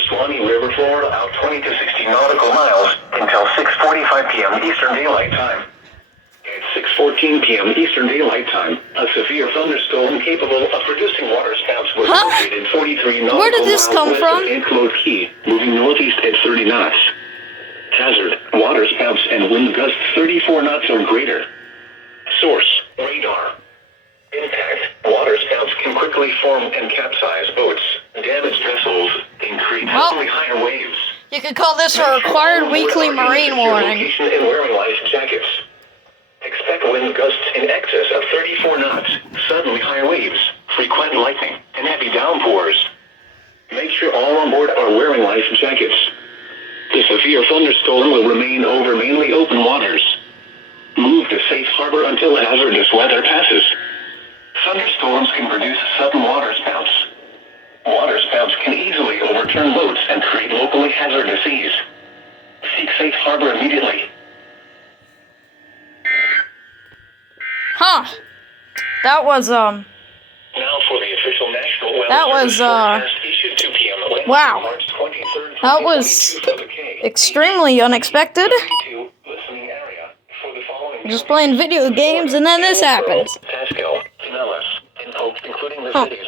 Out 20 to 60 nautical miles until 6:45 p.m. Eastern Daylight Time. At 6:14 p.m. Eastern Daylight Time, a severe thunderstorm capable of producing waterspouts was located 43 nautical Where did this come miles from? west of Anclote Key, moving northeast at 30 knots. Hazard: waterspouts and wind gusts 34 knots or greater. Source: radar. Impact: waterspouts can quickly form and capsize boats, damage vessels, and create suddenly higher waves. You could call this a required weekly marine warning. Location and wearing life jackets. Expect wind gusts in excess of 34 knots, suddenly higher waves, frequent lightning, and heavy downpours. Make sure all on board are wearing life jackets. The severe thunderstorm will remain over mainly open waters. Move to safe harbor until hazardous weather passes. Thunderstorms can produce sudden waterspouts. Waterspouts can easily overturn boats and create locally hazardous seas. Seek safe harbor immediately. Huh. That was, Now for the official national weather that was, forecast issued 2 p.m. Wednesday, wow. March 23rd, That was 2022 for the K. extremely unexpected. Listening area for the following Just playing video games and then this happens. Pascal, Pinellas, and Oak, including the Huh. cities